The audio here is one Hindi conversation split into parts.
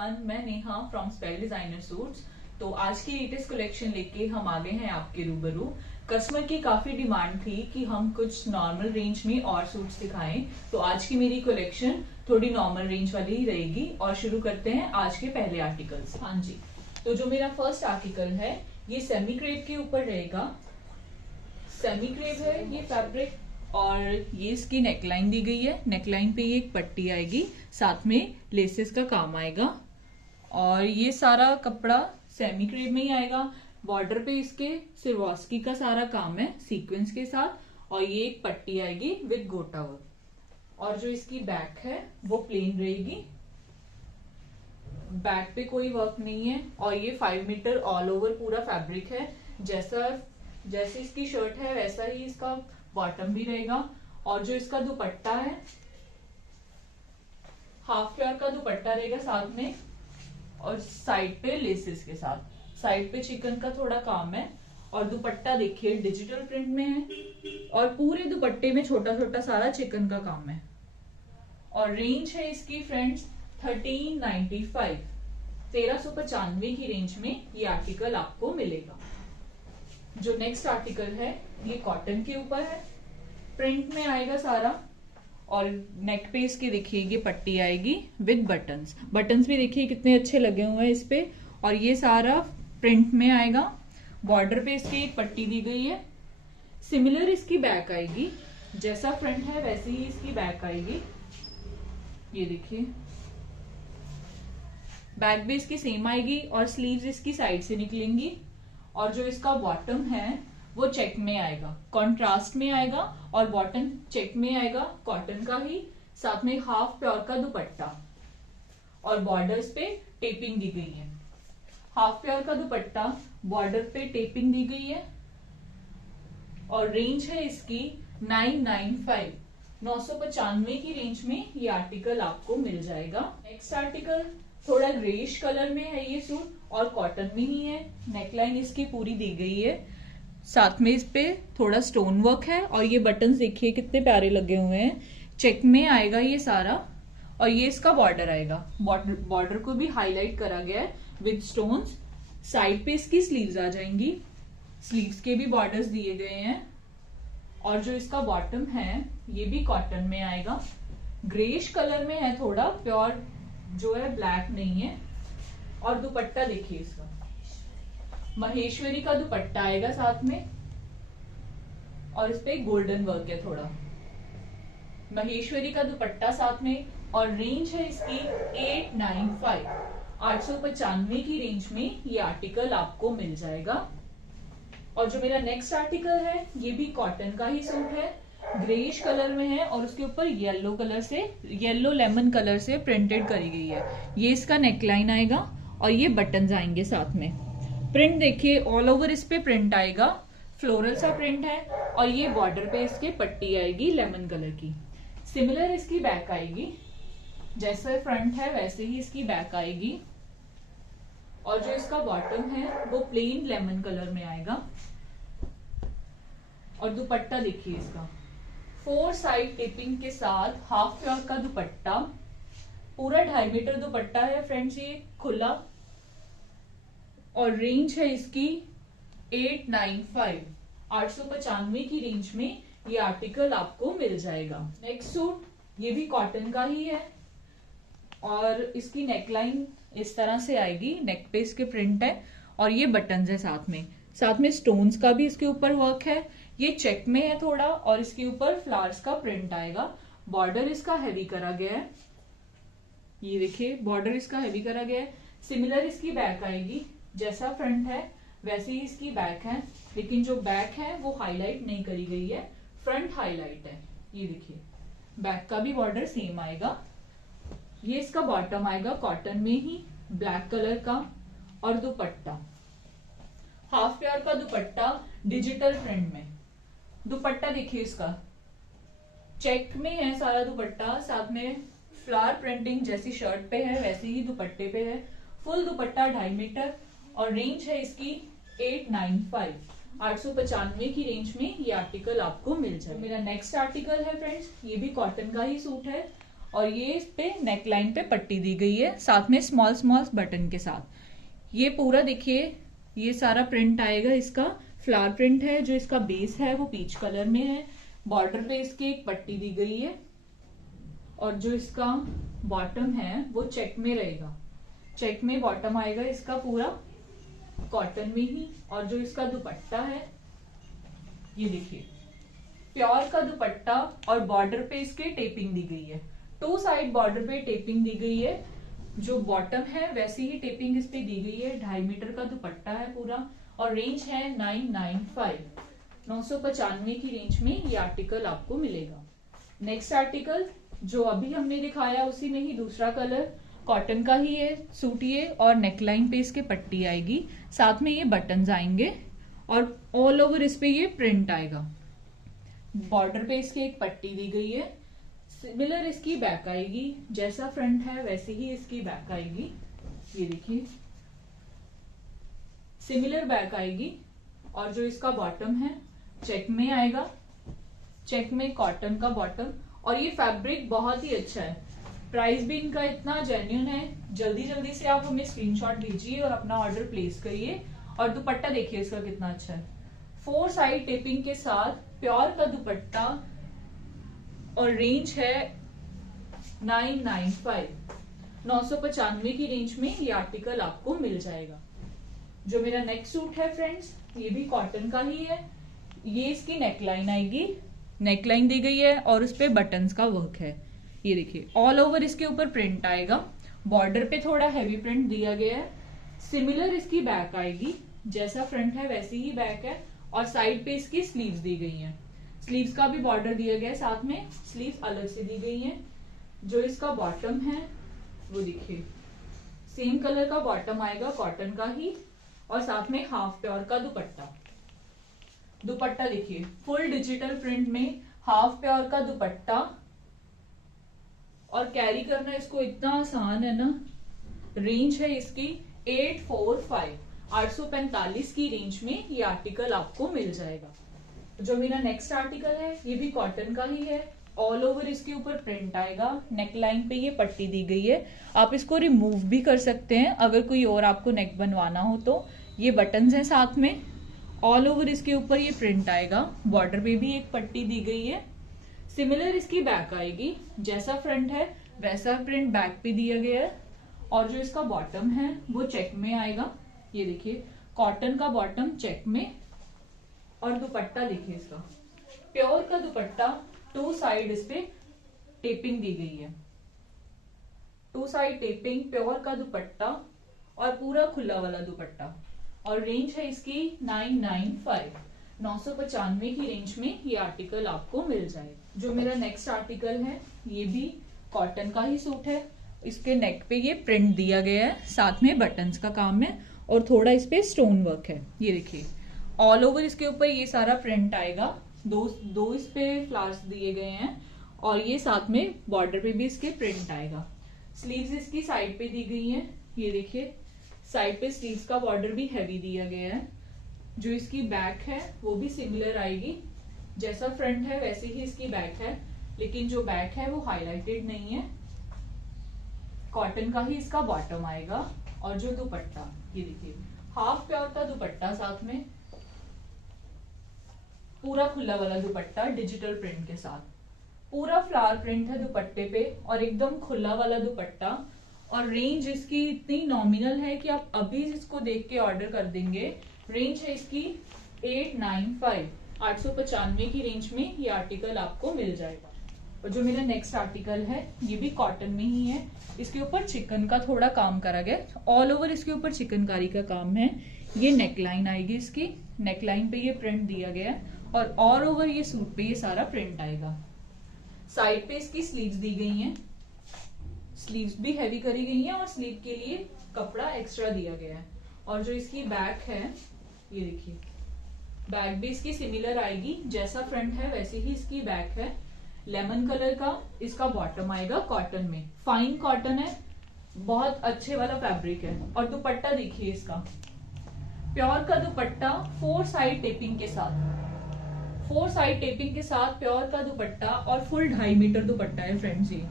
एवरीवन, मैं Neha from style designer suits. तो आज की लेटेस्ट कलेक्शन लेके हम आ गए हैं आपके रूबरू। कस्टमर की काफी डिमांड थी कि हम कुछ नॉर्मल रेंज में और सूट्स दिखाएं, तो आज की मेरी कलेक्शन थोड़ी नॉर्मल रेंज वाली ही रहेगी। और शुरू करते हैं आज के पहले आर्टिकल से। हाँ जी, तो जो मेरा फर्स्ट आर्टिकल है ये सेमी क्रेप के ऊपर रहेगा। सेमी क्रेप है ये फैब्रिक, और ये इसकी नेकलाइन दी गई है। नेकलाइन पे ये एक पट्टी आएगी, साथ में लेसेस का काम आएगा, और ये सारा कपड़ा सेमी क्रेप में ही आएगा। बॉर्डर पे इसके सिरवास्की का सारा काम है सीक्वेंस के साथ, और ये एक पट्टी आएगी विद गोटा वर्क। और जो इसकी बैक है वो प्लेन रहेगी, बैक पे कोई वर्क नहीं है। और ये 5 मीटर ऑल ओवर पूरा फैब्रिक है। जैसे इसकी शर्ट है वैसा ही इसका बॉटम भी रहेगा। और जो इसका दुपट्टा है, हाफ फ्लोर का दुपट्टा रहेगा साथ में, और साइड पे लेसेस के साथ। साइड पे चिकन का थोड़ा काम है, और दुपट्टा देखिए डिजिटल प्रिंट में है, और पूरे दुपट्टे में छोटा छोटा सारा चिकन का काम है। और रेंज है इसकी फ्रेंड्स 1395, 1395 की रेंज में ये आर्टिकल आपको मिलेगा। जो नेक्स्ट आर्टिकल है ये कॉटन के ऊपर है, प्रिंट में आएगा सारा, और नेक पे इसके देखिए ये पट्टी आएगी विद बटन्स। बटन्स भी देखिए कितने अच्छे लगे हुए हैं इस पे, और ये सारा प्रिंट में आएगा। बॉर्डर पे इसकी एक पट्टी दी गई है। सिमिलर इसकी बैक आएगी, जैसा फ्रंट है वैसे ही इसकी बैक आएगी। ये देखिए बैक भी इसकी सेम आएगी, और स्लीव्स इसकी साइड से निकलेंगी। और जो इसका बॉटम है वो चेक में आएगा, कॉन्ट्रास्ट में आएगा, और बॉटम चेक में आएगा कॉटन का ही, साथ में हाफ प्योर का दुपट्टा, और बॉर्डर्स पे टेपिंग दी गई है। हाफ प्योर का दुपट्टा, बॉर्डर पे टेपिंग दी गई है, और रेंज है इसकी 995, 995 की रेंज में ये आर्टिकल आपको मिल जाएगा। नेक्स्ट आर्टिकल थोड़ा ग्रेइश कलर में है ये सूट, और कॉटन में ही है। नेकलाइन इसकी पूरी दी गई है, साथ में इस पे थोड़ा स्टोन वर्क है, और ये बटन्स देखिए कितने प्यारे लगे हुए हैं। चेक में आएगा ये सारा, और ये इसका बॉर्डर आएगा। बॉर्डर को भी हाईलाइट करा गया है विद स्टोन्स। साइड पे इसकी स्लीव्स आ जाएंगी, स्लीव्स के भी बॉर्डर्स दिए गए हैं। और जो इसका बॉटम है ये भी कॉटन में आएगा, ग्रेइश कलर में है, थोड़ा प्योर जो है ब्लैक नहीं है। और दुपट्टा देखिए इसका महेश्वरी का दुपट्टा आएगा साथ में, और इस पे गोल्डन वर्क है थोड़ा। महेश्वरी का दुपट्टा साथ में, और रेंज है इसकी 895, 895 की रेंज में ये आर्टिकल आपको मिल जाएगा। और जो मेरा नेक्स्ट आर्टिकल है ये भी कॉटन का ही सूट है, ग्रेइश कलर में है, और उसके ऊपर येलो कलर से, येलो लेमन कलर से प्रिंटेड करी गई है। ये इसका नेकलाइन आएगा, और ये बटन्स आएंगे साथ में। प्रिंट देखिए ऑल ओवर इस पे प्रिंट आएगा, फ्लोरल सा प्रिंट है, और ये बॉर्डर पे इसके पट्टी आएगी लेमन कलर की। सिमिलर इसकी बैक आएगी, जैसे फ्रंट है वैसे ही इसकी बैक आएगी। और जो इसका बॉटम है वो प्लेन लेमन कलर में आएगा। और दुपट्टा देखिए इसका 4 साइड टिपिंग के साथ हाफ फ्लोर का दुपट्टा, पूरा 2.5 मीटर दुपट्टा है फ्रेंड्स, ये खुला। और रेंज है इसकी 895, 895 की रेंज में ये आर्टिकल आपको मिल जाएगा। नेक्स्ट सूट ये भी कॉटन का ही है, और इसकी नेकलाइन इस तरह से आएगी, नेक पे इसके प्रिंट है, और ये बटन्स है साथ में स्टोन्स का भी इसके ऊपर वर्क है। ये चेक में है थोड़ा, और इसके ऊपर फ्लावर्स का प्रिंट आएगा। बॉर्डर इसका हैवी करा गया है, ये देखिए बॉर्डर इसका हैवी करा गया है। सिमिलर इसकी बैक आएगी, जैसा फ्रंट है वैसे ही इसकी बैक है, लेकिन जो बैक है वो हाईलाइट नहीं करी गई है, फ्रंट हाईलाइट है। ये देखिए बैक का भी बॉर्डर सेम आएगा। ये इसका बॉटम आएगा कॉटन में ही, ब्लैक कलर का, और दुपट्टा हाफ प्योर का दुपट्टा डिजिटल प्रिंट में। दुपट्टा देखिए इसका चेक में है सारा दुपट्टा, साथ में फ्लावर प्रिंटिंग जैसी शर्ट पे है वैसे ही दुपट्टे पे है। फुल दुपट्टा 2.5 मीटर, और रेंज है इसकी 895, 895 की रेंज में ये आर्टिकल आपको मिल जाए। मेरा नेक्स्ट आर्टिकल है फ्रेंड्स, ये भी कॉटन का ही सूट है, और ये इस पे नेक लाइन पे पट्टी दी गई है, साथ में स्मॉल स्मॉल बटन के साथ। ये पूरा देखिए, ये सारा प्रिंट आएगा, इसका फ्लावर प्रिंट है। जो इसका बेस है वो पीच कलर में है। बॉर्डर पे इसकी एक पट्टी दी गई है और जो इसका बॉटम है वो चेक में रहेगा। चेक में बॉटम आएगा इसका पूरा कॉटन में ही। और जो इसका दुपट्टा है ये देखिए, प्योर का दुपट्टा और बॉर्डर पे इसके टेपिंग दी गई है। 2 साइड बॉर्डर पे टेपिंग दी गई है। जो बॉटम है वैसी ही टेपिंग इस पे दी गई है। 2.5 मीटर का दुपट्टा है पूरा और रेंज है 995, 995 की रेंज में ये आर्टिकल आपको मिलेगा। नेक्स्ट आर्टिकल जो अभी हमने दिखाया उसी में ही दूसरा कलर, कॉटन का ही है सूट ये, और नेकलाइन पे इसके पट्टी आएगी, साथ में ये बटन्स आएंगे और ऑल ओवर इस पे ये प्रिंट आएगा। बॉर्डर पे इसकी एक पट्टी दी गई है। सिमिलर इसकी बैक आएगी, जैसा फ्रंट है वैसे ही इसकी बैक आएगी। ये देखिए सिमिलर बैक आएगी। और जो इसका बॉटम है चेक में आएगा, चेक में कॉटन का बॉटम। और ये फैब्रिक बहुत ही अच्छा है, प्राइस भी इनका इतना जेन्युइन है। जल्दी जल्दी से आप हमें स्क्रीनशॉट भेजिए और अपना ऑर्डर प्लेस करिए। और दुपट्टा देखिए इसका कितना अच्छा है, 4 साइड टेपिंग के साथ प्योर का दुपट्टा और रेंज है 995, 995 की रेंज में ये आर्टिकल आपको मिल जाएगा। जो मेरा नेक्स्ट सूट है फ्रेंड्स, ये भी कॉटन का ही है। ये इसकी नेकलाइन आएगी, नेकलाइन दी गई है और उस पे बटन्स का वर्क है। ये देखिए ऑल ओवर इसके ऊपर प्रिंट आएगा। बॉर्डर पे थोड़ा हैवी प्रिंट दिया गया है। सिमिलर इसकी बैक आएगी, जैसा फ्रंट है वैसी ही बैक है। और साइड पे इसकी स्लीव्स दी गई हैं। स्लीव्स का भी बॉर्डर दिया गया है, साथ में स्लीव्स अलग से दी गई हैं। जो इसका बॉटम है वो देखिए सेम कलर का बॉटम आएगा, कॉटन का ही, और साथ में हाफ प्योर का दुपट्टा। दुपट्टा देखिए फुल डिजिटल प्रिंट में हाफ प्योर का दुपट्टा। और कैरी करना इसको इतना आसान है ना। रेंज है इसकी 845, 845 की रेंज में ये आर्टिकल आपको मिल जाएगा। जो मेरा नेक्स्ट आर्टिकल है ये भी कॉटन का ही है। ऑल ओवर इसके ऊपर प्रिंट आएगा, नेकलाइन पे ये पट्टी दी गई है। आप इसको रिमूव भी कर सकते हैं अगर कोई और आपको नेक बनवाना हो तो। ये बटन्स हैं साथ में। ऑल ओवर इसके ऊपर ये प्रिंट आएगा, बॉर्डर पे भी एक पट्टी दी गई है। सिमिलर इसकी बैक आएगी, जैसा फ्रंट है वैसा प्रिंट बैक पे दिया गया है। और जो इसका बॉटम है वो चेक में आएगा। ये देखिए कॉटन का बॉटम चेक में। और दुपट्टा देखिए इसका प्योर का दुपट्टा, 2 साइड इस पे टेपिंग दी गई है। 2 साइड टेपिंग, प्योर का दुपट्टा और पूरा खुला वाला दुपट्टा। और रेंज है इसकी 995, 995 की रेंज में ये आर्टिकल आपको मिल जाएगा। जो मेरा नेक्स्ट आर्टिकल है ये भी कॉटन का ही सूट है। इसके नेक पे ये प्रिंट दिया गया है, साथ में बटन्स का काम है और थोड़ा इस पे स्टोन वर्क है। ये देखिए ऑल ओवर इसके ऊपर ये सारा प्रिंट आएगा। दो इस पे फ्लावर्स दिए गए हैं और ये साथ में बॉर्डर पे भी इसके प्रिंट आएगा। स्लीव्स इसकी साइड पे दी गई हैं। ये देखिए साइड पे स्लीव्स का बॉर्डर भी हैवी दिया गया है। जो इसकी बैक है वो भी सिमिलर आएगी, जैसा फ्रंट है वैसे ही इसकी बैक है, लेकिन जो बैक है वो हाईलाइटेड नहीं है। कॉटन का ही इसका बॉटम आएगा। और जो दुपट्टा ये देखिए हाफ प्योर का दुपट्टा, साथ में पूरा खुला वाला दुपट्टा डिजिटल प्रिंट के साथ। पूरा फ्लावर प्रिंट है दुपट्टे पे और एकदम खुला वाला दुपट्टा। और रेंज इसकी इतनी नॉमिनल है कि आप अभी इसको देख के ऑर्डर कर देंगे। रेंज है इसकी 895, 895 की रेंज में ये आर्टिकल आपको मिल जाएगा। और जो मेरा नेक्स्ट आर्टिकल है ये भी कॉटन में ही है। इसके ऊपर चिकन का थोड़ा काम करा गया, ऑल ओवर इसके ऊपर चिकनकारी का काम है। ये नेकलाइन आएगी इसकी, नेकलाइन पे ये प्रिंट दिया गया है और ऑल ओवर ये सूट पे ये सारा प्रिंट आएगा। साइड पे इसकी स्लीव्स दी गई हैं, स्लीव्स भी हैवी करी गई हैं और स्लीव के लिए कपड़ा एक्स्ट्रा दिया गया है। और जो इसकी बैक है ये देखिए बैक भी इसकी सिमिलर आएगी, जैसा फ्रंट है वैसे ही इसकी बैक है। लेमन कलर का इसका बॉटम आएगा, कॉटन में, फाइन कॉटन है, बहुत अच्छे वाला फैब्रिक है। और दुपट्टा देखिए इसका प्योर का दुपट्टा 4 साइड टेपिंग के साथ, 4 साइड टेपिंग के साथ प्योर का दुपट्टा और फुल 2.5 मीटर दुपट्टा है फ्रेंड्स। ये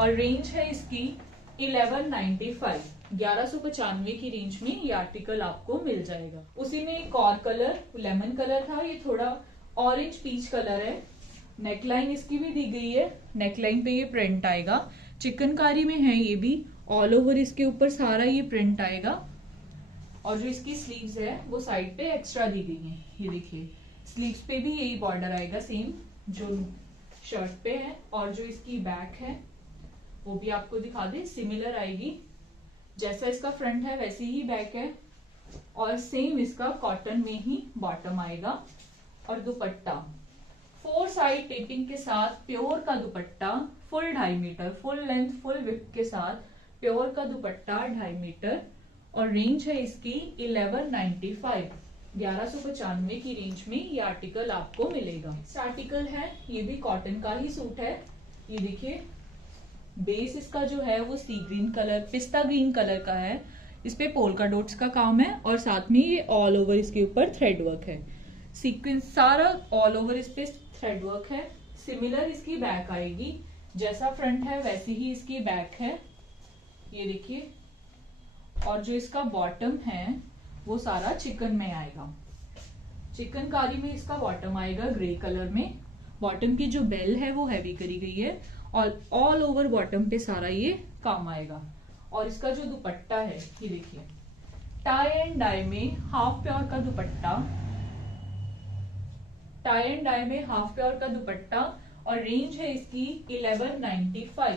और रेंज है इसकी 1195, 1195 की रेंज में ये आर्टिकल आपको मिल जाएगा। उसी में एक और कलर लेमन कलर था, ये थोड़ा ऑरेंज पीच कलर है। नेकलाइन इसकी भी दी गई है, नेकलाइन पे ये प्रिंट आएगा, चिकनकारी में है ये भी, ऑल ओवर इसके ऊपर सारा ये प्रिंट आएगा। और जो इसकी स्लीव्स है वो साइड पे एक्स्ट्रा दी गई है, ये देखिए स्लीव्स पे भी यही बॉर्डर आएगा सेम जो शर्ट पे है। और जो इसकी बैक है वो भी आपको दिखा दे, सिमिलर आएगी, जैसा इसका फ्रंट है वैसी ही बैक है। और सेम इसका कॉटन में ही बॉटम आएगा। और दुपट्टा 4 साइड टेपिंग के साथ प्योर का दुपट्टा, full 2.5 metre, full length full width के साथ प्योर का दुपट्टा 2.5 मीटर। और रेंज है इसकी 1195, 1195 की रेंज में ये आर्टिकल आपको मिलेगा। इस आर्टिकल है ये भी कॉटन का ही सूट है, ये देखिए बेस इसका जो है वो सी ग्रीन कलर, पिस्ता ग्रीन कलर का है। इस पे पोल्का डॉट्स का काम है और साथ में ये ऑल ओवर इसके ऊपर थ्रेड वर्क है, सीक्वेंस सारा ऑल ओवर इस पे थ्रेड वर्क है। सिमिलर इसकी बैक आएगी, जैसा फ्रंट है वैसी ही इसकी बैक है, ये देखिए। और जो इसका बॉटम है वो सारा चिकन में आएगा, चिकनकारी में इसका बॉटम आएगा ग्रे कलर में। बॉटम की जो बेल है वो हैवी करी गई है और ऑल ओवर बॉटम पे सारा ये काम आएगा। और इसका जो दुपट्टा है ये देखिए टाई एंड डाई में हाफ प्योर का दुपट्टा, टाई एंड डाई में हाफ प्योर का दुपट्टा। और रेंज है इसकी 1195,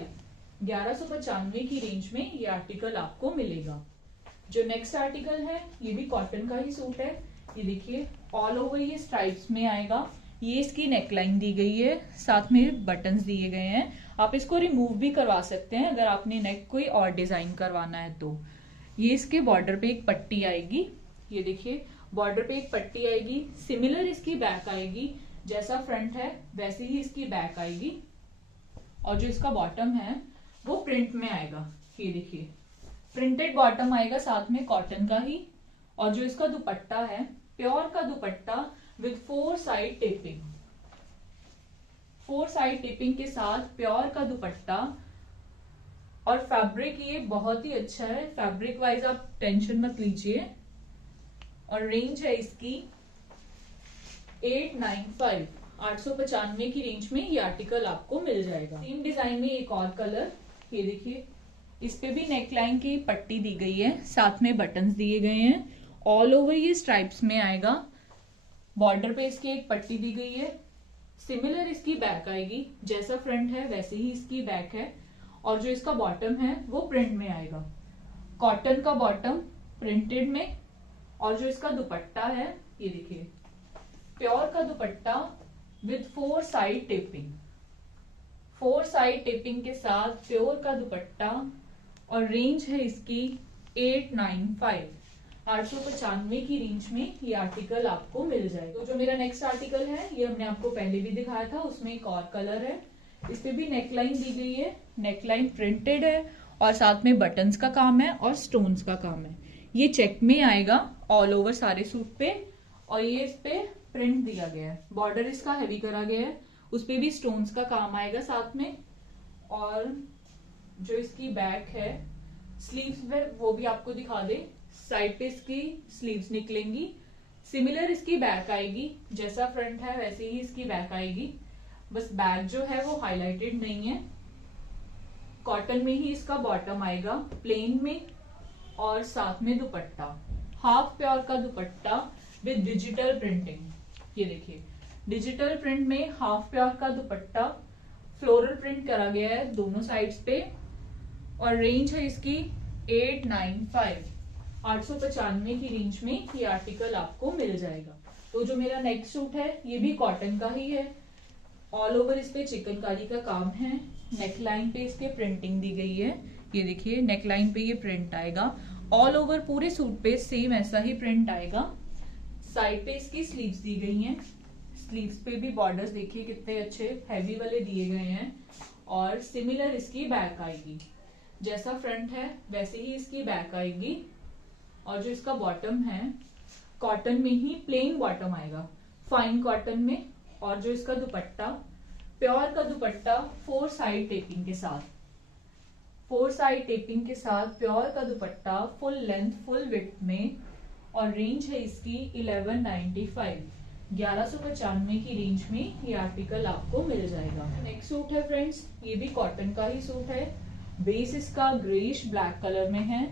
1195 की रेंज में ये आर्टिकल आपको मिलेगा। जो नेक्स्ट आर्टिकल है ये भी कॉटन का ही सूट है, ये देखिए ऑल ओवर ये स्ट्राइप्स में आएगा। ये इसकी नेकलाइन दी गई है, साथ में बटन्स दिए गए हैं। आप इसको रिमूव भी करवा सकते हैं अगर आपने नेक कोई और डिजाइन करवाना है तो। ये इसके बॉर्डर पे एक पट्टी आएगी, ये देखिए बॉर्डर पे एक पट्टी आएगी। सिमिलर इसकी बैक आएगी, जैसा फ्रंट है वैसे ही इसकी बैक आएगी। और जो इसका बॉटम है वो प्रिंट में आएगा, ये देखिए प्रिंटेड बॉटम आएगा, साथ में कॉटन का ही। और जो इसका दुपट्टा है प्योर का दुपट्टा with 4 side taping, 4 side taping के साथ प्योर का दुपट्टा। और फैब्रिक ये बहुत ही अच्छा है, फैब्रिक वाइज आप टेंशन मत लीजिए। और रेंज है इसकी 895, 895 की रेंज में ये आर्टिकल आपको मिल जाएगा। सेम डिजाइन में एक और कलर, ये देखिए इस पे भी नेकलाइन की पट्टी दी गई है, साथ में बटन्स दिए गए हैं। ऑल ओवर ये स्ट्राइप्स में आएगा, बॉर्डर पे इसकी एक पट्टी दी गई है। सिमिलर इसकी बैक आएगी, जैसा फ्रंट है वैसे ही इसकी बैक है। और जो इसका बॉटम है वो प्रिंट में आएगा, कॉटन का बॉटम प्रिंटेड में। और जो इसका दुपट्टा है ये देखिए प्योर का दुपट्टा with 4 side taping, 4 side taping के साथ प्योर का दुपट्टा। और रेंज है इसकी 895, 895 की रेंज में ये आर्टिकल आपको मिल जाएगा। तो जो मेरा नेक्स्ट आर्टिकल है ये हमने आपको पहले भी दिखाया था, उसमें एक और कलर है। इस पे भी नेकलाइन दी गई है, नेकलाइन प्रिंटेड है और साथ में बटन्स का काम है और स्टोन्स का काम है। ये चेक में आएगा ऑल ओवर सारे सूट पे। और ये इस पे प्रिंट दिया गया है, बॉर्डर इसका हैवी करा गया है, उस पे भी स्टोन्स का काम आएगा साथ में। और जो इसकी बैक है स्लीव्स में वो भी आपको दिखा दे, साइड पे इसकी स्लीव्स निकलेंगी। सिमिलर इसकी बैक आएगी, जैसा फ्रंट है वैसे ही इसकी बैक आएगी, बस बैक जो है वो हाईलाइटेड नहीं है। कॉटन में ही इसका बॉटम आएगा प्लेन में। और साथ में दुपट्टा हाफ प्योर का दुपट्टा विद डिजिटल प्रिंटिंग, ये देखिए डिजिटल प्रिंट में हाफ प्योर का दुपट्टा, फ्लोरल प्रिंट करा गया है दोनों साइड्स पे। और रेंज है इसकी 895, 895 की रेंज में ये आर्टिकल आपको मिल जाएगा। तो जो मेरा नेक्स्ट सूट है ये भी कॉटन का ही है, ऑल ओवर इस पे चिकनकारी का काम है। नेकलाइन पे इसके प्रिंटिंग दी गई है, ये देखिए नेकलाइन पे ये प्रिंट आएगा। ऑल ओवर पूरे सूट पे सेम ऐसा ही प्रिंट आएगा। साइड पे इसकी स्लीव्स दी गई हैं, स्लीव्स पे भी बॉर्डर्स देखिए कितने अच्छे हैवी वाले दिए गए हैं। और सिमिलर इसकी बैक आएगी, जैसा फ्रंट है वैसे ही इसकी बैक आएगी। और जो इसका बॉटम है कॉटन में ही प्लेन बॉटम आएगा, फाइन कॉटन में। और जो इसका दुपट्टा प्योर का दुपट्टा 4 साइड टेपिंग के साथ, 4 साइड टेपिंग के साथ प्योर का दुपट्टा फुल लेंथ फुल विड्थ में, और रेंज है इसकी 1195, 1195 की रेंज में ये आर्टिकल आपको मिल जाएगा। नेक्स्ट सूट है फ्रेंड्स, ये भी कॉटन का ही सूट है। बेस इसका ग्रेइश ब्लैक कलर में है,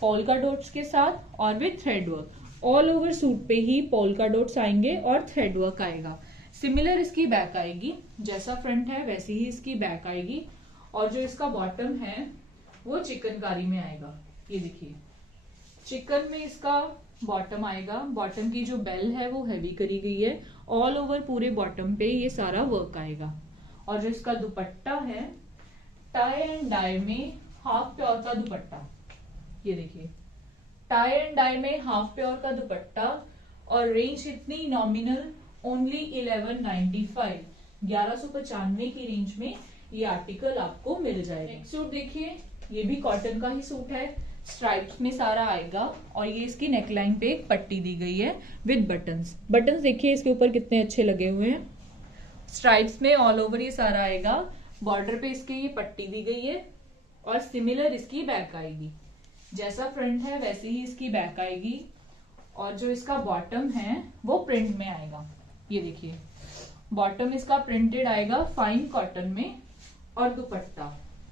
पोल्का डॉट्स के साथ और with thread work. All over suit पे ही पोल्का डॉट्स आएंगे और थ्रेड वर्क आएगा। सिमिलर इसकी बैक आएगी, जैसा फ्रंट है वैसी ही इसकी बैक आएगी, और जो इसका बॉटम है वो चिकनकारी में आएगा। ये देखिए चिकन में इसका बॉटम आएगा। बॉटम की जो बेल है वो हैवी करी गई है, ऑल ओवर पूरे बॉटम पे ये सारा वर्क आएगा। और जो इसका दुपट्टा है टाई एंड डाई में हाफ प्योर का दुपट्टा, ये देखिए टाई एंड डाई में हाफ प्योर का दुपट्टा, और रेंज इतनी नॉमिनल ओनली 1195, 1195 की रेंज में ये आर्टिकल आपको मिल जाएगा। नेक्स्ट सूट देखिए, ये भी कॉटन का ही सूट है, स्ट्राइप्स में सारा आएगा, और ये इसकी नेकलाइन पे एक पट्टी दी गई है विद बटन्स। बटन्स देखिए इसके ऊपर कितने अच्छे लगे हुए हैं। स्ट्राइप्स में ऑल ओवर ये सारा आएगा, बॉर्डर पे इसके ये पट्टी दी गई है, और सिमिलर इसकी बैक आएगी। जैसा फ्रंट है वैसे ही इसकी बैक आएगी, और जो इसका बॉटम है वो प्रिंट में आएगा। ये देखिए बॉटम इसका प्रिंटेड आएगा फाइन कॉटन में, और दुपट्टा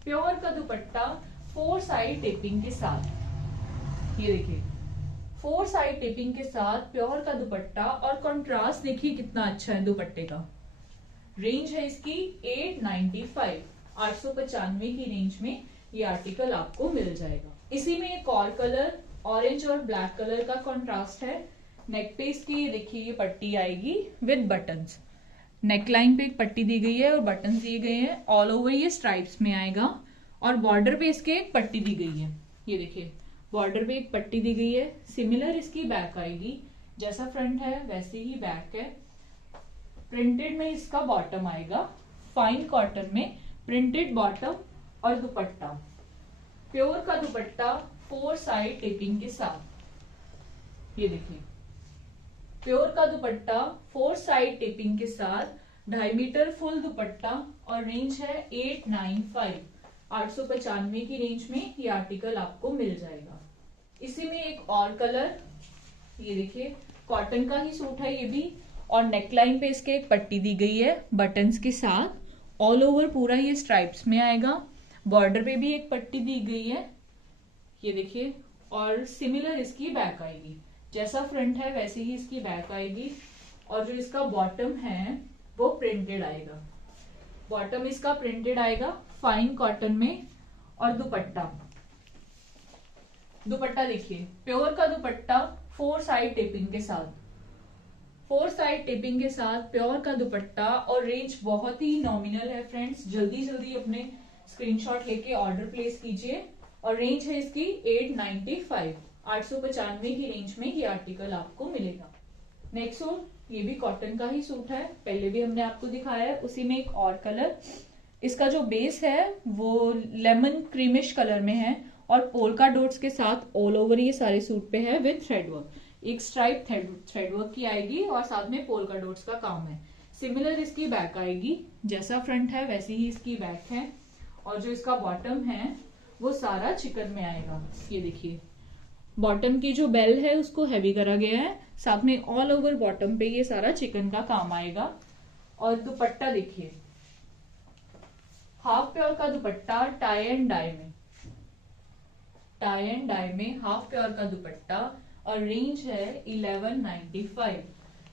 प्योर का दुपट्टा 4 साइड टेपिंग के साथ। ये देखिए 4 साइड टेपिंग के साथ प्योर का दुपट्टा, और कंट्रास्ट देखिए कितना अच्छा है दुपट्टे का। रेंज है इसकी 895, 895 की रेंज में ये आर्टिकल आपको मिल जाएगा। इसी में एक और कलर ऑरेंज और ब्लैक कलर का कंट्रास्ट है। नेक पे इसकी देखिए ये पट्टी आएगी विद बटन्स। नेकलाइन पे एक पट्टी दी गई है और बटन दिए गए हैं, ऑल ओवर ये स्ट्राइप्स में आएगा, और बॉर्डर पे इसके एक पट्टी दी गई है। ये देखिए बॉर्डर पे एक पट्टी दी गई है। सिमिलर इसकी बैक आएगी, जैसा फ्रंट है वैसे ही बैक है। प्रिंटेड में इसका बॉटम आएगा, फाइन कॉटन में प्रिंटेड बॉटम, और दुपट्टा प्योर का दुपट्टा 4 साइड टेपिंग के साथ। ये देखिए प्योर का दुपट्टा 4 साइड टेपिंग के साथ, 2.5 मीटर फुल दुपट्टा, और रेंज है 895, 895 की रेंज में ये आर्टिकल आपको मिल जाएगा। इसी में एक और कलर, ये देखिए कॉटन का ही सूट है ये भी, और नेकलाइन पे इसके एक पट्टी दी गई है बटन्स के साथ, ऑल ओवर पूरा ये स्ट्राइप्स में आएगा। बॉर्डर पे भी एक पट्टी दी गई है, ये देखिए, और सिमिलर इसकी बैक आएगी। जैसा फ्रंट है वैसे ही इसकी बैक आएगी, और जो इसका बॉटम है वो प्रिंटेड आएगा। बॉटम इसका प्रिंटेड आएगा फाइन कॉटन में, और दुपट्टा देखिए प्योर का दुपट्टा 4 साइड टेपिंग के साथ, 4 साइड टेपिंग के साथ प्योर का दुपट्टा, और रेंज बहुत ही नॉमिनल है फ्रेंड्स। जल्दी जल्दी अपने स्क्रीनशॉट लेके ऑर्डर प्लेस कीजिए, और रेंज है इसकी 895, 895 की रेंज में ये आर्टिकल आपको मिलेगा। नेक्स्ट सूट, ये भी कॉटन का ही सूट है, पहले भी हमने आपको दिखाया है। उसी में एक और कलर, इसका जो बेस है वो लेमन क्रीमिश कलर में है, और पोल्का डॉट्स के साथ ऑल ओवर ये सारे सूट पे है विद थ्रेड वर्क। एक स्ट्राइप थ्रेड वर्क की आएगी, और साथ में पोल्का डॉट्स का काम है। सिमिलर इसकी बैक आएगी, जैसा फ्रंट है वैसे ही इसकी बैक है, और जो इसका बॉटम है वो सारा चिकन में आएगा। ये देखिए बॉटम की जो बेल है उसको हैवी करा गया है, साथ में ऑल ओवर बॉटम पे ये सारा चिकन का काम आएगा। और दुपट्टा देखिए हाफ प्योर का दुपट्टा, टाई एंड डाई में हाफ प्योर का दुपट्टा, और रेंज है 1195,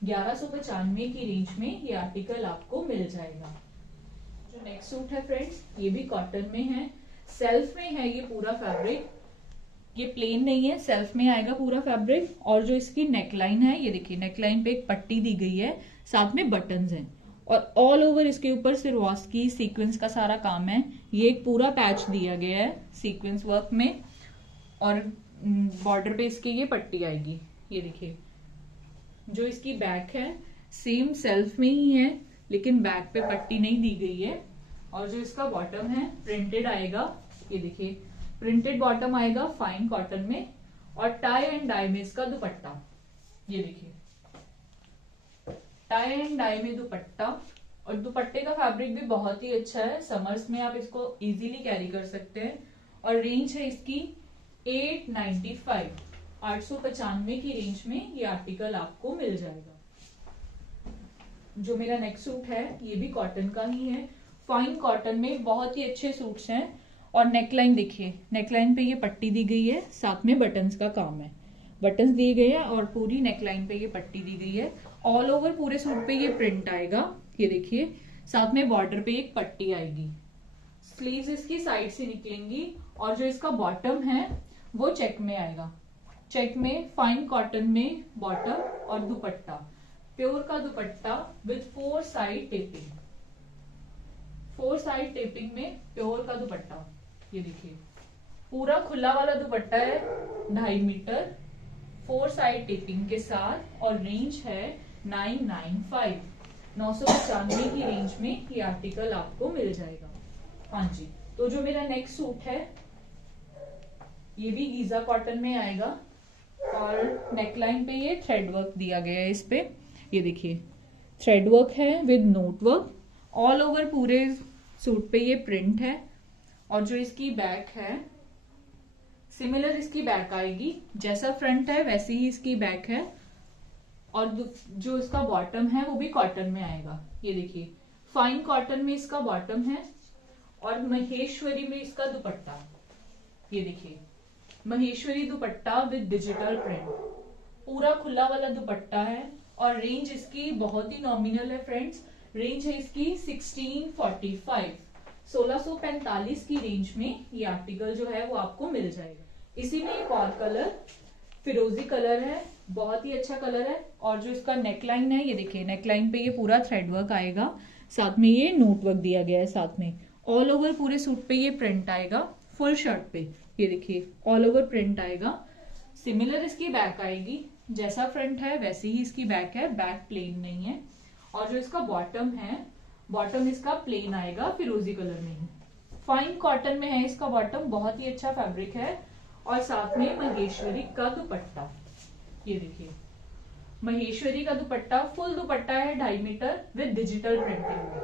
1195 की रेंज में ये आर्टिकल आपको मिल जाएगा। जो नेक्स्ट सूट है फ्रेंड्स, ये भी कॉटन में है, सेल्फ में है ये पूरा फैब्रिक, ये प्लेन नहीं है, सेल्फ में आएगा पूरा फैब्रिक। और जो इसकी नेकलाइन है, ये देखिए नेकलाइन पे एक पट्टी दी गई है, साथ में बटन्स हैं, और ऑल ओवर इसके ऊपर सिरवास्की सीक्वेंस का सारा काम है। ये एक पूरा पैच दिया गया है सीक्वेंस वर्क में, और बॉर्डर पे इसकी ये पट्टी आएगी। ये देखिए जो इसकी बैक है सेम सेल्फ में ही है, लेकिन बैक पे पट्टी नहीं दी गई है। और जो इसका बॉटम है प्रिंटेड आएगा, ये देखिए प्रिंटेड बॉटम आएगा फाइन कॉटन में, और टाई एंड डाई में इसका दुपट्टा। ये देखिए टाई एंड डाई में दुपट्टा, और दुपट्टे का फैब्रिक भी बहुत ही अच्छा है, समर्स में आप इसको इजीली कैरी कर सकते हैं। और रेंज है इसकी 895, 895 की रेंज में ये आर्टिकल आपको मिल जाएगा। जो मेरा नेक्स्ट सूट है ये भी कॉटन का ही है, फाइन कॉटन में बहुत ही अच्छे सूट्स हैं। और नेकलाइन देखिए, नेकलाइन पे ये पट्टी दी गई है, साथ में बटन्स का काम है, बटन्स दिए गए हैं और पूरी नेकलाइन पे ये पट्टी दी गई है। ऑल ओवर पूरे सूट पे ये प्रिंट आएगा, ये देखिए, साथ में बॉर्डर पे एक पट्टी आएगी। स्लीव्स इसकी साइड से निकलेंगी और जो इसका बॉटम है वो चेक में आएगा, चेक में फाइन कॉटन में बॉटम और दुपट्टा, प्योर का दुपट्टा with 4 side taping, 4 side taping में प्योर का दुपट्टा। ये देखिए पूरा खुला वाला दुपट्टा है, 2.5 मीटर, 4 साइड टेपिंग के साथ और रेंज है 995, 995 की रेंज में ये आर्टिकल आपको मिल जाएगा। हाँ जी, तो जो मेरा नेक्स्ट सूट है ये भी गीजा कॉटन में आएगा और नेकलाइन पे ये थ्रेड वर्क दिया गया है। इस पे ये देखिए थ्रेड वर्क है with note work, all over पूरे सूट पे ये प्रिंट है। और जो इसकी बैक है सिमिलर इसकी बैक आएगी, जैसा फ्रंट है वैसे ही इसकी बैक है। और जो इसका बॉटम है वो भी कॉटन में आएगा, ये देखिए फाइन कॉटन में इसका बॉटम है और महेश्वरी में इसका दुपट्टा। ये देखिए महेश्वरी दुपट्टा विद डिजिटल प्रिंट, पूरा खुला वाला दुपट्टा है और रेंज इसकी बहुत ही नॉमिनल है फ्रेंड्स, रेंज है इसकी 1645, 1645 की रेंज में ये आर्टिकल जो है वो आपको मिल जाएगा। इसी में एक और कलर फिरोजी कलर है, बहुत ही अच्छा कलर है। और जो इसका नेकलाइन है ये देखिए, नेकलाइन पे ये पूरा थ्रेड वर्क आएगा, साथ में ये नोट वर्क दिया गया है, साथ में ऑल ओवर पूरे सूट पे ये प्रिंट आएगा, फुल शर्ट पे ये देखिए ऑल ओवर प्रिंट आएगा। सिमिलर इसकी बैक आएगी, जैसा फ्रंट है वैसे ही इसकी बैक है, बैक प्लेन नहीं है। और जो इसका बॉटम है, बॉटम इसका प्लेन आएगा फिरोजी कलर में ही, फाइन कॉटन में है इसका बॉटम, बहुत ही अच्छा फैब्रिक है। और साथ में महेश्वरी का दुपट्टा, ये देखिए महेश्वरी का दुपट्टा, फुल दुपट्टा है 2.5 मीटर विद डिजिटल प्रिंटिंग में,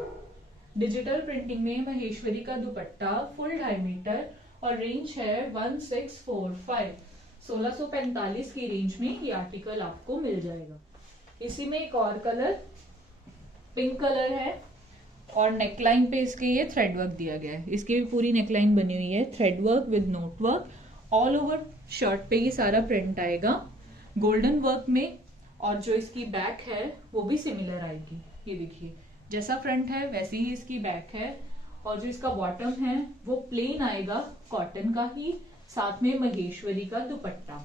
डिजिटल प्रिंटिंग में महेश्वरी का दुपट्टा फुल 2.5 मीटर और रेंज है 1645, 1645 की रेंज में ये आर्टिकल आपको मिल जाएगा। इसी में एक और कलर पिंक कलर है और नेकलाइन पे इसके ये थ्रेड वर्क दिया गया है, इसकी भी पूरी नेकलाइन बनी हुई है, thread work with note work, all over shirt पे ये सारा प्रिंट आएगा गोल्डन वर्क में। और जो इसकी बैक है वो भी सिमिलर आएगी, ये देखिए जैसा फ्रंट है वैसे ही इसकी बैक है। और जो इसका बॉटम है वो प्लेन आएगा कॉटन का ही, साथ में महेश्वरी का दुपट्टा,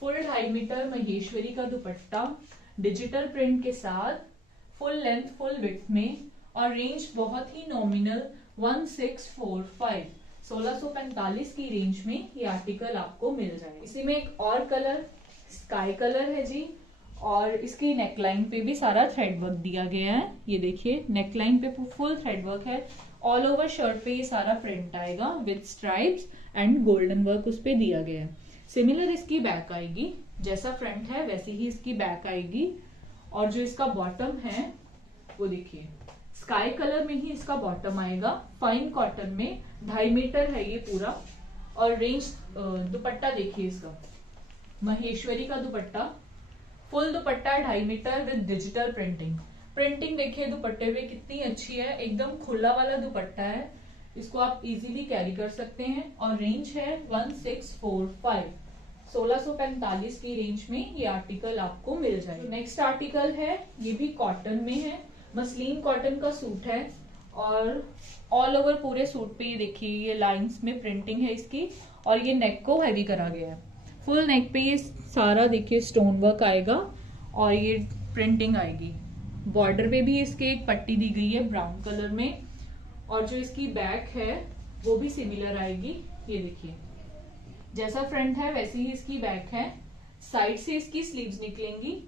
फुल 2.5 मीटर महेश्वरी का दुपट्टा डिजिटल प्रिंट के साथ, फुल लेंथ फुल विड्थ में और रेंज बहुत ही नॉमिनल 1645, 1645 की रेंज में ये आर्टिकल आपको मिल जाएगा। इसी में एक और कलर स्काई कलर है जी, और इसकी नेकलाइन पे भी सारा थ्रेड वर्क दिया गया है, ये देखिए नेकलाइन पे फुल थ्रेड वर्क है, ऑल ओवर शर्ट पे ये सारा प्रिंट आएगा with stripes and golden work उस पे दिया गया है। सिमिलर इसकी बैक आएगी, जैसा फ्रंट है वैसे ही इसकी बैक आएगी। और जो इसका बॉटम है वो देखिए स्काई कलर में ही इसका बॉटम आएगा, फाइन कॉटन में 2.5 मीटर है ये पूरा। और रेंज दुपट्टा देखिए इसका महेश्वरी का दुपट्टा, फुल दुपट्टा 2.5 metre with digital printing, printing देखिए दुपट्टे पे कितनी अच्छी है, एकदम खुला वाला दुपट्टा है, इसको आप इजीली कैरी कर सकते हैं। और रेंज है 1645, 1645 की रेंज में ये आर्टिकल आपको मिल जाएगा। नेक्स्ट आर्टिकल है ये भी कॉटन में है, मसलिन कॉटन का सूट है और ऑल ओवर पूरे सूट पे ये देखिए ये लाइंस में प्रिंटिंग है इसकी और ये नेक को हैवी करा गया है, फुल नेक पे ये सारा देखिए स्टोन वर्क आएगा और ये प्रिंटिंग आएगी। बॉर्डर पे भी इसके एक पट्टी दी गई है ब्राउन कलर में और जो इसकी बैक है वो भी सिमिलर आएगी, ये देखिए जैसा फ्रंट है वैसे ही इसकी बैक है। साइड से इसकी स्लीव्स निकलेंगी,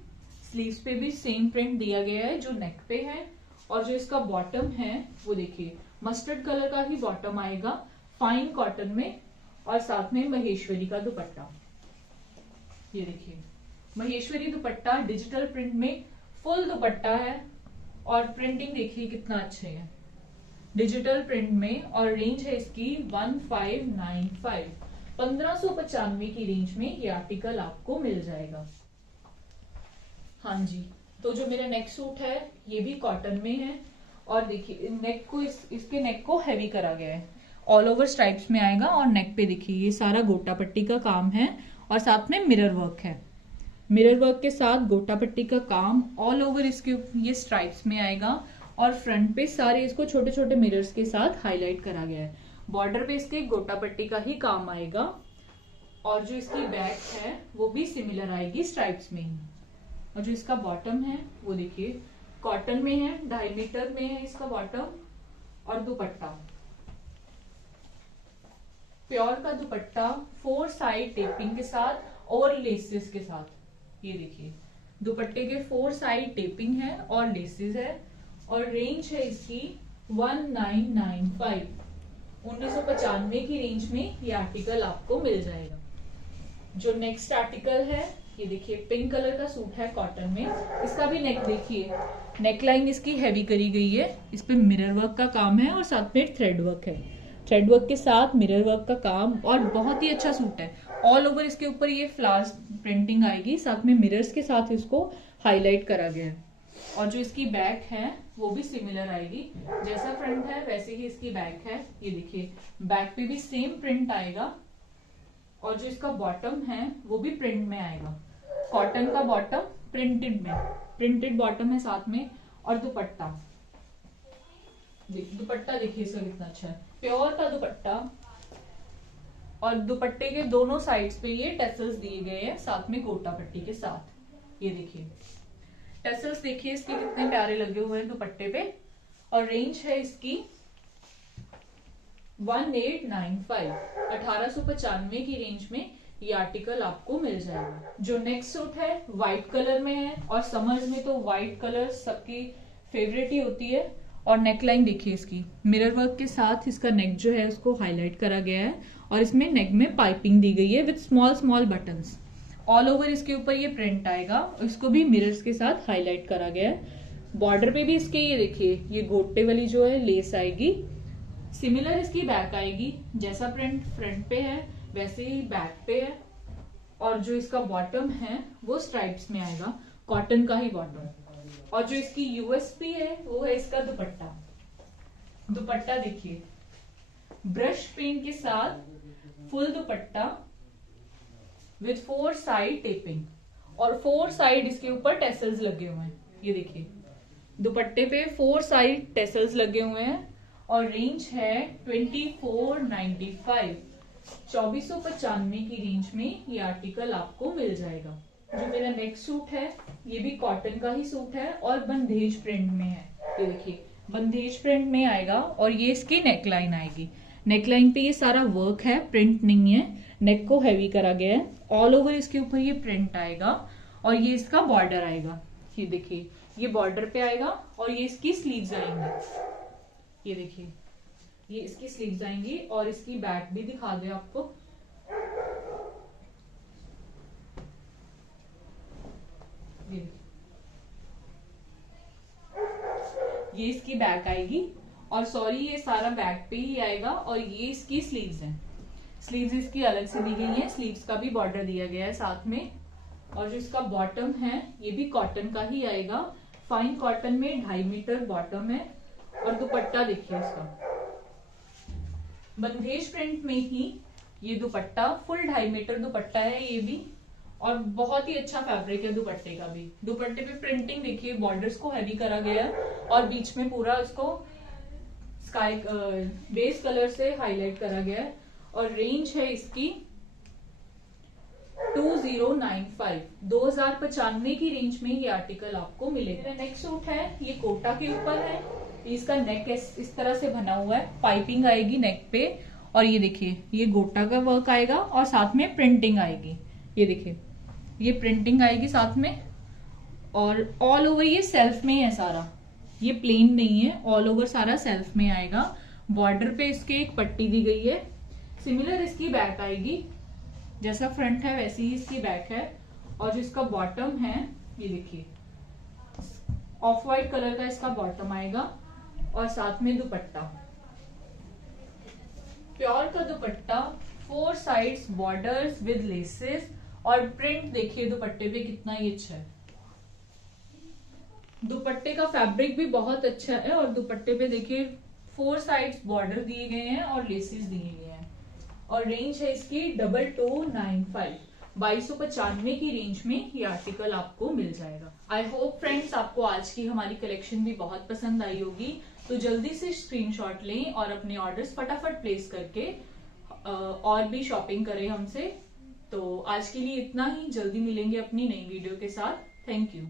स्लीव्स पे भी सेम प्रिंट दिया गया है जो नेक पे है। और जो इसका बॉटम है वो देखिए मस्टर्ड कलर का ही बॉटम आएगा फाइन कॉटन में और साथ में महेश्वरी का दुपट्टा, ये देखिए महेश्वरी दुपट्टा डिजिटल प्रिंट में फुल दुपट्टा है और प्रिंटिंग देखिए कितना अच्छे है, डिजिटल प्रिंट में, और रेंज है इसकी 1595। 1595 की रेंज में ये आर्टिकल आपको मिल जाएगा। हाँ जी, तो जो मेरा नेक्स्ट सूट है ये भी कॉटन में है, और देखिए नेक को इसके नेक को हैवी करा गया है, ऑल ओवर स्ट्राइप्स में आएगा, और नेक पे देखिए ये सारा गोटा पट्टी का काम है, और साथ में मिरर वर्क है। मिरर वर्क के साथ गोटा पट्टी का काम ऑल ओवर इसके ये स्ट्राइप्स में आएगा, और फ्रंट पे सारे इसको छोटे छोटे मिरर्स के साथ हाईलाइट करा गया है। बॉर्डर पे इसके गोटा पट्टी का ही काम आएगा, और जो इसकी बैक है वो भी सिमिलर आएगी स्ट्राइप्स में ही। और जो इसका बॉटम है वो देखिए कॉटन में है, 2.5 मीटर में है इसका बॉटम, और दुपट्टा प्योर का दुपट्टा 4 साइड टेपिंग के साथ और लेसेस के साथ। ये देखिए दुपट्टे के 4 साइड टेपिंग है और लेसेस है, और रेंज है इसकी 1995। 1995 की रेंज में ये आर्टिकल आपको मिल जाएगा। जो नेक्स्ट आर्टिकल है ये देखिए पिंक कलर का सूट है कॉटन में। इसका भी नेक देखिए, नेकलाइन इसकी हैवी करी गई है, इस पे मिरर वर्क का काम है और साथ में थ्रेड वर्क है। थ्रेड वर्क के साथ मिरर वर्क का काम, और बहुत ही अच्छा सूट है। ऑल ओवर इसके ऊपर ये फ्लावर्स प्रिंटिंग आएगी, साथ में मिरर्स के साथ इसको हाईलाइट करा गया है। और जो इसकी बैक है वो भी सिमिलर आएगी, जैसा फ्रंट है वैसे ही इसकी बैक है। ये देखिए बैक पे भी सेम प्रिंट आएगा, और जो इसका बॉटम है वो भी प्रिंट में आएगा। कॉटन का बॉटम प्रिंटेड बॉटम है साथ में, और दुपट्टा देखिए इसका कितना अच्छा है, प्योर का दुपट्टा, और दुपट्टे के दोनों साइड्स पे ये टेसल्स दिए गए हैं साथ में गोटा पट्टी के साथ। ये देखिए टेसल्स देखिए इसके कितने प्यारे लगे हुए हैं दुपट्टे पे, और रेंज है इसकी 1895। 1895 की रेंज में ये आर्टिकल आपको मिल जाएगा। जो नेक्स्ट सूट है व्हाइट कलर में है, और समर्स में तो व्हाइट कलर सबकी फेवरेट ही होती है। और नेकलाइन देखिए इसकी मिरर वर्क के साथ इसका नेक जो है उसको हाईलाइट करा गया है, और इसमें नेक में पाइपिंग दी गई है with small small buttons. All over इसके ऊपर ये प्रिंट आएगा, इसको भी मिरर्स के साथ हाईलाइट करा गया है। बॉर्डर पे भी इसके ये देखिए ये गोटे वाली जो है लेस आएगी। सिमिलर इसकी बैक आएगी, जैसा प्रिंट फ्रंट पे है वैसे ही बैक पे है, और जो इसका बॉटम है वो स्ट्राइप्स में आएगा, कॉटन का ही बॉटम। और जो इसकी यूएसपी है वो है इसका दुपट्टा। दुपट्टा देखिए ब्रश पेन के साथ फुल दुपट्टा विद 4 साइड टेपिंग, और 4 साइड इसके ऊपर टेसल्स लगे हुए हैं। ये देखिए दुपट्टे पे 4 साइड टेसल्स लगे हुए हैं, और रेंज है 2495। 2495 की रेंज में ये आर्टिकल आपको मिल जाएगा। जो मेरा नेक्स्ट सूट है ये भी कॉटन का ही सूट है, और बंदेज प्रिंट में है। ये देखिए बंदेज प्रिंट में आएगा, और ये इसकी नेकलाइन आएगी। नेकलाइन पे ये सारा वर्क है, प्रिंट नहीं है, नेक को हैवी करा गया है। ऑल ओवर इसके ऊपर ये प्रिंट आएगा, और ये इसका बॉर्डर आएगा। ये देखिए ये बॉर्डर पे आएगा, और ये इसकी स्लीव्स आएंगी। ये देखिए ये इसकी स्लीव्स आएंगी, और इसकी बैक भी दिखा दे आपको। ये इसकी बैक आएगी, और सॉरी ये सारा बैक पे ही आएगा, और ये इसकी स्लीव्स हैं। स्लीव्स इसकी अलग से दी गई है, स्लीव्स का भी बॉर्डर दिया गया है साथ में। और जो इसका बॉटम है ये भी कॉटन का ही आएगा, फाइन कॉटन में 2.5 मीटर बॉटम है, और दुपट्टा देखिए इसका बंदेज प्रिंट में ही ये दुपट्टा फुल 2.5 मीटर दुपट्टा है ये भी, और बहुत ही अच्छा फैब्रिक है दुपट्टे का भी। दुपट्टे पे प्रिंटिंग देखिए, बॉर्डर्स को हैवी करा गया है, और बीच में पूरा इसको स्काई बेस कलर से हाईलाइट करा गया है, और रेंज है इसकी 2095। 2095 की रेंज में ये आर्टिकल आपको मिलेगा। नेक्स्ट सूट है ये कोटा के ऊपर है, इसका नेक इस तरह से बना हुआ है, पाइपिंग आएगी नेक पे, और ये देखिए ये गोटा का वर्क आएगा, और साथ में प्रिंटिंग आएगी। ये देखिए ये प्रिंटिंग आएगी साथ में, और ऑल ओवर ये सेल्फ में है सारा, ये प्लेन नहीं है, ऑल ओवर सारा सेल्फ में आएगा। बॉर्डर पे इसके एक पट्टी दी गई है। सिमिलर इसकी बैक आएगी, जैसा फ्रंट है वैसे ही इसकी बैक है, और जो इसका बॉटम है ये देखिए ऑफ वाइट कलर का इसका बॉटम आएगा, और साथ में दुपट्टा। प्योर का दुपट्टा, 4 साइड्स बॉर्डर्स विद लेसेस, और प्रिंट देखिए दुपट्टे पे कितना ही अच्छा है। दुपट्टे का फैब्रिक भी बहुत अच्छा है और दुपट्टे पे देखिए 4 साइड्स बॉर्डर दिए गए हैं और लेसेस दिए गए हैं। और रेंज है इसकी 2295, 2295 की रेंज में ये आर्टिकल आपको मिल जाएगा। आई होप फ्रेंड्स आपको आज की हमारी कलेक्शन भी बहुत पसंद आई होगी, तो जल्दी से स्क्रीनशॉट लें और अपने ऑर्डर्स फटाफट प्लेस करके और भी शॉपिंग करें हमसे। तो आज के लिए इतना ही, जल्दी मिलेंगे अपनी नई वीडियो के साथ। Thank you.